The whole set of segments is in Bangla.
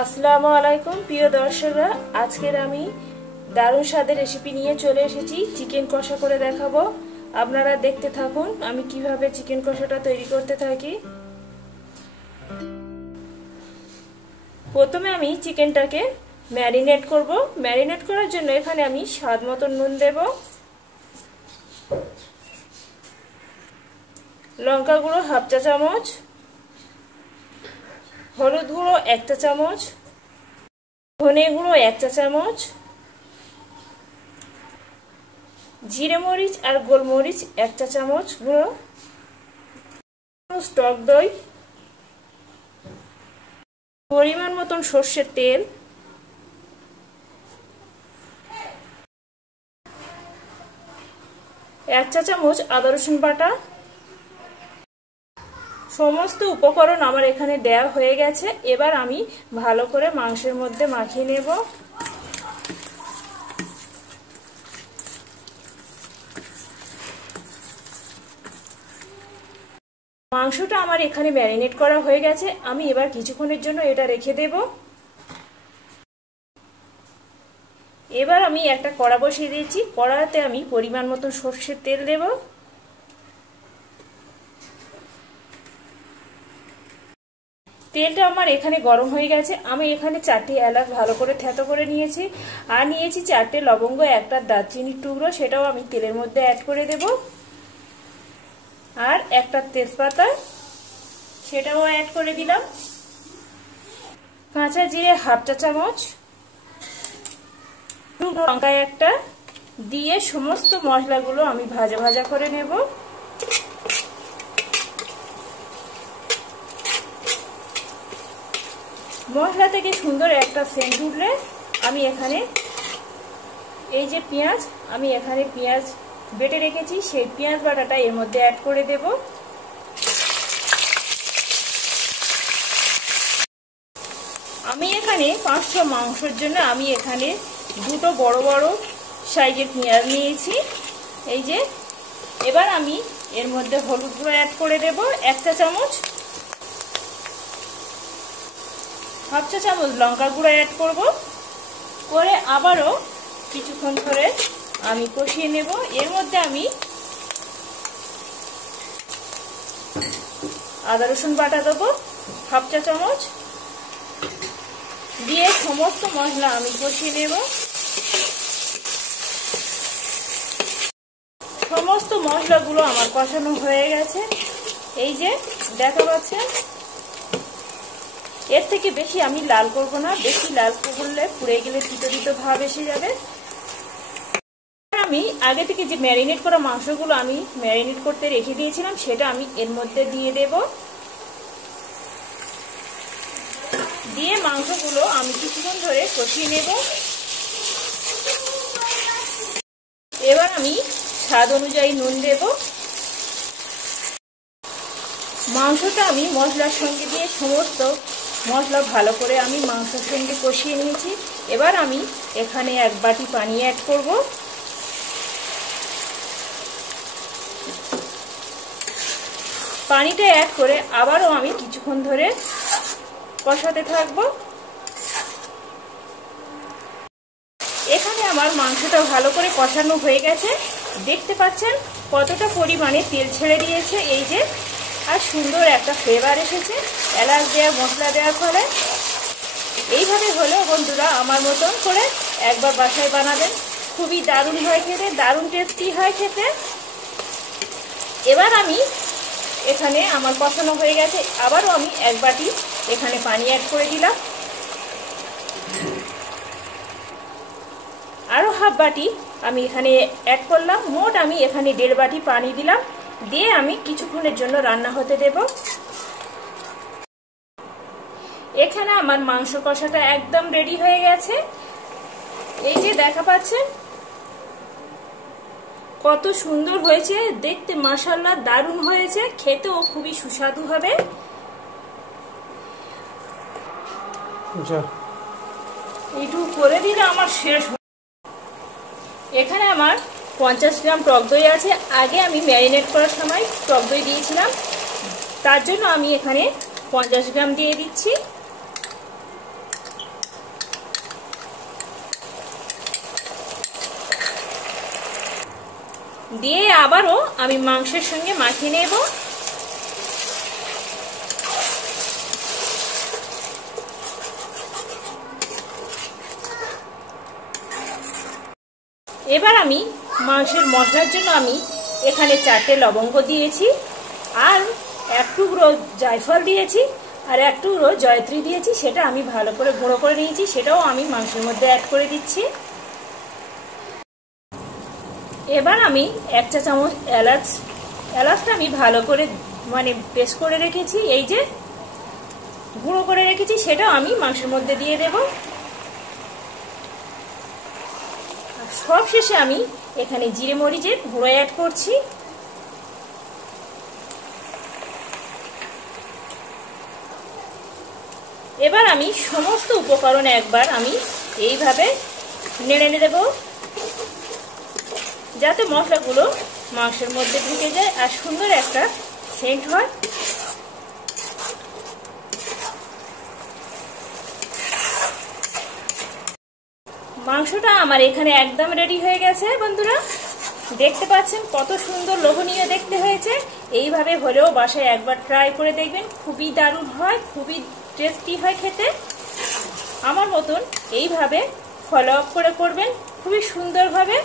আসসালামু আলাইকুম প্রিয় দর্শকরা, আজকের আমি দারুণ স্বাদের রেসিপি নিয়ে চলে এসেছি। চিকেন কষা করে দেখাবো। আপনারা দেখতে থাকুন আমি কিভাবে চিকেন কষাটা তৈরি করতে থাকি। প্রথমে আমি চিকেনটাকে ম্যারিনেট করব। ম্যারিনেট করার জন্য এখানে আমি স্বাদ মতো নুন দেব, লঙ্কা গুঁড়ো হাফ চা চামচ, হলুদ গুঁড়ো 1 চা চামচ, ধনে গুঁড়ো 1 চা চামচ, জিরে মরিচ আর গোলমরিচ 1 চা চামচ গুঁড়ো, টক দই, পরিমাণ মতন সর্ষের তেল, 1 চা চামচ আদা রসুন বাটা। সমস্ত উপকরণ আমার এখানে দেওয়া হয়ে গেছে। এবার আমি ভালো করে মাংসের মধ্যে মাখিয়ে নেব। মাংসটা আমার এখানে ম্যারিনেট করা হয়ে গেছে। আমি এবার কিছুক্ষণের জন্য এটা রেখে দেব। এবার আমি একটা কড়া বসিয়ে দিয়েছি। কড়াতে আমি পরিমাণ মতো সরষের তেল দেব। তেলটা আমার এখানে গরম হয়ে গেছে। আমি এখানে 4টি এলাচ ভালো করে থেতো করে নিয়েছি, আর নিয়েছি 4টে লবঙ্গ, একটা দারচিনির টুকরো, সেটাও আমি তেলের মধ্যে অ্যাড করে দেব। আর একটা তেজপাতা, সেটাও অ্যাড করে দিলাম। কাঁচা জিরে হাফ চা চামচ, লঙ্কা একটা দিয়ে সমস্ত মশলাগুলো আমি ভাজা ভাজা করে নেব। মশলা থেকে সুন্দর একটা সেন্ট উঠলে আমি এখানে এই যে পেঁয়াজ, আমি এখানে পেঁয়াজ বেটে রেখেছি, সেই পেঁয়াজ বাটাটা এর মধ্যে অ্যাড করে দেব। আমি এখানে 500 মাংসের জন্য আমি এখানে দুটো বড় বড় সাইজের পেঁয়াজ নিয়েছি। এই যে এবার আমি এর মধ্যে হলুদ গুঁড়ো অ্যাড করে দেব 1 চা চামচ, হাফ চা চামচ লঙ্কা গুঁড়ো অ্যাড করব, করে আবারও কিছুক্ষণ ধরে আমি কষিয়ে নেব। এর মধ্যে আমি আদা রসুন বাটা দেবো হাফ চা চামচ, দিয়ে সমস্ত মশলা আমি কষিয়ে নেব। সমস্ত মশলাগুলো আমার কষানো হয়ে গেছে। এই যে দেখা পাচ্ছে, এর থেকে বেশি আমি লাল করব না, বেশি লাল করলে পুড়ে গেলে তিতো তিতো ভাব এসে যাবে। আমি আগে থেকে যে ম্যারিনেট করা মাংসগুলো আমি ম্যারিনেট করতে রেখে দিয়েছিলাম, সেটা আমি এর মধ্যে দিয়ে দেব। দিয়ে মাংসগুলো আমি কিছুক্ষণ ধরে কষিয়ে নেব। এবার আমি স্বাদ অনুযায়ী নুন দেব। মাংসটা আমি মশলার সঙ্গে দিয়ে সমস্ত মশলা ভালো করে আমি মাংসের সঙ্গে কষিয়ে নিয়েছি। এবার আমি এখানে 1 বাটি পানি অ্যাড করব। পানিটা অ্যাড করে আবারও আমি কিছুক্ষণ ধরে কষাতে থাকব। এখানে আমার মাংসটা ভালো করে কষানো হয়ে গেছে। দেখতে পাচ্ছেন কতটা পরিমাণে তেল ছেড়ে দিয়েছে, এই যে, আর সুন্দর একটা ফ্লেভার এসেছে এলাচ দেওয়া মশলা দেওয়ার ফলে। এইভাবে হলেও বন্ধুরা আমার মতন করে একবার বাসায় বানাবেন, খুবই দারুণ হয় খেতে, দারুণ টেস্টি হয় খেতে। এবার আমি এখানে আমার কষানো হয়ে গেছে, আবারও আমি 1 বাটি এখানে পানি অ্যাড করে দিলাম। আরও হাফ বাটি আমি এখানে অ্যাড করলাম। মোট আমি এখানে 1.5 বাটি পানি দিলাম। দিয়ে আমি কিছুক্ষণের জন্য রান্না হতে দেব। এখানে আমার মাংস কষাটা একদম রেডি হয়ে গেছে। এই যে দেখা পাচ্ছেন কত সুন্দর হয়েছে দেখতে, মাশাআল্লাহ দারুণ হয়েছে, খেতেও খুবই সুস্বাদু হবে। এইটুকু করে দিলে আমার শেষ। এখানে আমার 50 গ্রাম টক দই আছে। আগে আমি ম্যারিনেট করার সময় টক দই দিয়েছিলাম, তার জন্য আমি এখানে 50 গ্রাম দিয়ে দিচ্ছি। দিয়ে আবারও আমি মাংসের সঙ্গে মাখিয়ে নেব। এবার আমি মাংসের মশলার জন্য আমি এখানে 4টে লবঙ্গ দিয়েছি, আর 1 টুকরো জায়ফল দিয়েছি, আর 1 টুকরো জয়ত্রী দিয়েছি। সেটা আমি ভালো করে গুঁড়ো করে নিয়েছি, সেটাও আমি মাংসের মধ্যে অ্যাড করে দিচ্ছি। এবার আমি 1 চা চামচ এলাচটা আমি ভালো করে পেস্ট করে রেখেছি, এই যে গুঁড়ো করে রেখেছি, সেটাও আমি মাংসের মধ্যে দিয়ে দেব। সব শেষে আমি এখানে জিরে মরিচের গুঁড়ো অ্যাড করছি। এবার আমি সমস্ত উপকরণ একবার আমি এইভাবে নেড়ে দেব, যাতে মশলাগুলো মাংসের মধ্যে ঢুকে যায় আর সুন্দর একটা সেন্ট হয়। মাংসটা আমার এখানে একদম রেডি হয়ে গেছে বন্ধুরা। দেখতে পাচ্ছেন কত সুন্দর লোভনীয় দেখতে হয়েছে। এইভাবে হলেও বাসায় একবার ট্রাই করে দেখবেন, খুবই দারুণ হয়, খুবই টেস্টি হয় খেতে। আমার মতন এইভাবে ফলো আপ করে করবেন খুবই সুন্দরভাবে।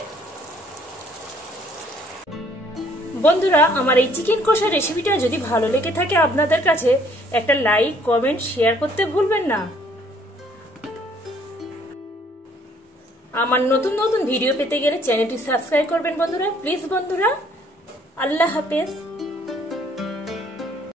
বন্ধুরা, আমার এই চিকেন কষা রেসিপিটা যদি ভালো লেগে থাকে আপনাদের কাছে, একটা লাইক, কমেন্ট, শেয়ার করতে ভুলবেন না। আমার নতুন নতুন ভিডিও পেতে গেলে চ্যানেলটি সাবস্ক্রাইব করবেন বন্ধুরা, প্লিজ বন্ধুরা। আল্লাহ হাফেজ।